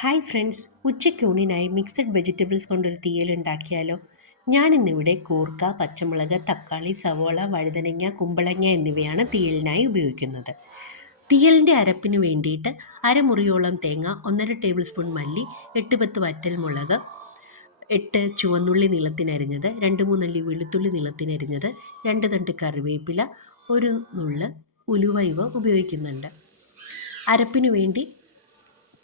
Hi friends ഉച്ചക്കൂണിനായി mixed vegetables കൊണ്ടൊരു തീയൽ ഉണ്ടാക്കിയാലോ? ഞാനിന്നിവിടെ കൂർക്ക പച്ചമുളക് തക്കാളി സവോള വഴുതനങ്ങ കുമ്പളങ്ങ എന്നിവയാണ് തീയലിനായി ഉപയോഗിക്കുന്നത്. തീയലിന്റെ അരപ്പിന് വേണ്ടിയിട്ട് അരമുറിയോളം തേങ്ങ ഒന്നര ടേബിൾ സ്പൂൺ മല്ലി എട്ട് പത്ത് വറ്റൽ മുളക് എട്ട് ചുവന്നുള്ളി നീളത്തിനരിഞ്ഞത് രണ്ട് മൂന്നല്ലി വെളുത്തുള്ളി നീളത്തിനരിഞ്ഞത് രണ്ട് തണ്ട് കറിവേപ്പില ഒരു നുള്ള് ഉലുവ ഇവ ഉപയോഗിക്കുന്നുണ്ട്. അരപ്പിനു വേണ്ടി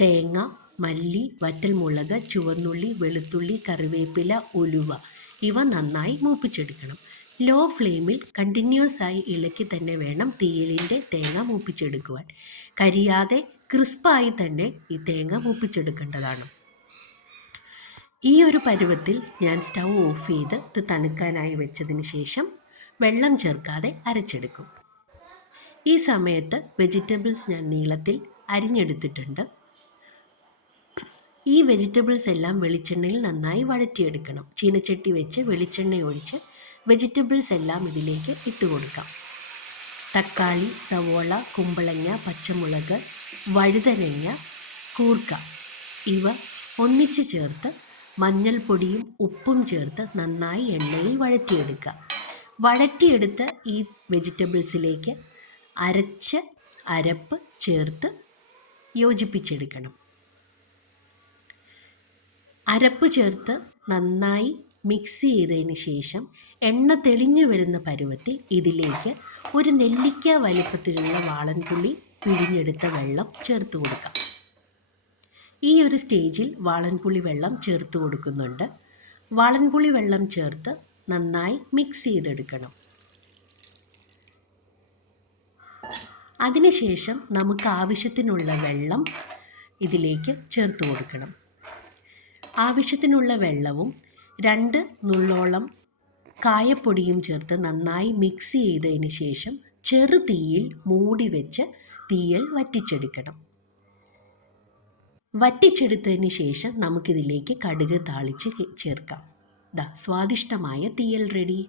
തേങ്ങ മല്ലി വറ്റൽമുളക് ചുവന്നുള്ളി വെളുത്തുള്ളി കറിവേപ്പില ഉലുവ ഇവ നന്നായി മൂപ്പിച്ചെടുക്കണം. ലോ ഫ്ലെയിമിൽ കണ്ടിന്യൂസ് ആയി ഇളക്കി തന്നെ വേണം തീയലിന്റെ തേങ്ങ മൂപ്പിച്ചെടുക്കുവാൻ. കരിയാതെ ക്രിസ്പായി തന്നെ ഈ തേങ്ങ മൂപ്പിച്ചെടുക്കേണ്ടതാണ്. ഈ ഒരു പരുവത്തിൽ ഞാൻ സ്റ്റൗ ഓഫ് ചെയ്ത് ഇത് തണുക്കാനായി വെച്ചതിന് ശേഷം വെള്ളം ചേർക്കാതെ അരച്ചെടുക്കും. ഈ സമയത്ത് വെജിറ്റബിൾസ് ഞാൻ നീളത്തിൽ അരിഞ്ഞെടുത്തിട്ടുണ്ട്. ഈ വെജിറ്റബിൾസ് എല്ലാം വെളിച്ചെണ്ണയിൽ നന്നായി വഴറ്റിയെടുക്കണം. ചീനച്ചട്ടി വെച്ച് വെളിച്ചെണ്ണ ഒഴിച്ച് വെജിറ്റബിൾസ് എല്ലാം ഇതിലേക്ക് ഇട്ട് കൊടുക്കാം. തക്കാളി സവോള കുമ്പളങ്ങ പച്ചമുളക് വഴുതനങ്ങ കൂർക്ക ഇവ ഒന്നിച്ച് ചേർത്ത് മഞ്ഞൾപ്പൊടിയും ഉപ്പും ചേർത്ത് നന്നായി എണ്ണയിൽ വഴറ്റിയെടുക്കുക. വഴറ്റിയെടുത്ത ഈ വെജിറ്റബിൾസിലേക്ക് അരച്ച് അരപ്പ് ചേർത്ത് യോജിപ്പിച്ചെടുക്കണം. അരപ്പ് ചേർത്ത് നന്നായി മിക്സ് ചെയ്തതിന് ശേഷം എണ്ണ തെളിഞ്ഞു വരുന്ന പരുവത്തിൽ ഇതിലേക്ക് ഒരു നെല്ലിക്ക വലിപ്പത്തിലുള്ള വാളൻപുള്ളി പിഴിഞ്ഞെടുത്ത വെള്ളം ചേർത്ത് കൊടുക്കാം. ഈ ഒരു സ്റ്റേജിൽ വാളൻപുളി വെള്ളം ചേർത്ത് കൊടുക്കുന്നുണ്ട്. വാളൻപുളി വെള്ളം ചേർത്ത് നന്നായി മിക്സ് ചെയ്തെടുക്കണം. അതിനുശേഷം നമുക്ക് ആവശ്യത്തിനുള്ള വെള്ളം ഇതിലേക്ക് ചേർത്ത് കൊടുക്കണം. ആവശ്യത്തിനുള്ള വെള്ളവും രണ്ട് നുള്ളോളം കായപ്പൊടിയും ചേർത്ത് നന്നായി മിക്സ് ചെയ്തതിന് ശേഷം ചെറു തീയിൽ മൂടി വെച്ച് തീയൽ വറ്റിച്ചെടുക്കണം. വറ്റിച്ചെടുത്തതിന് ശേഷം നമുക്കിതിലേക്ക് കടുക് താളിച്ച് ചേർക്കാം. ദാ സ്വാദിഷ്ടമായ തീയൽ റെഡി.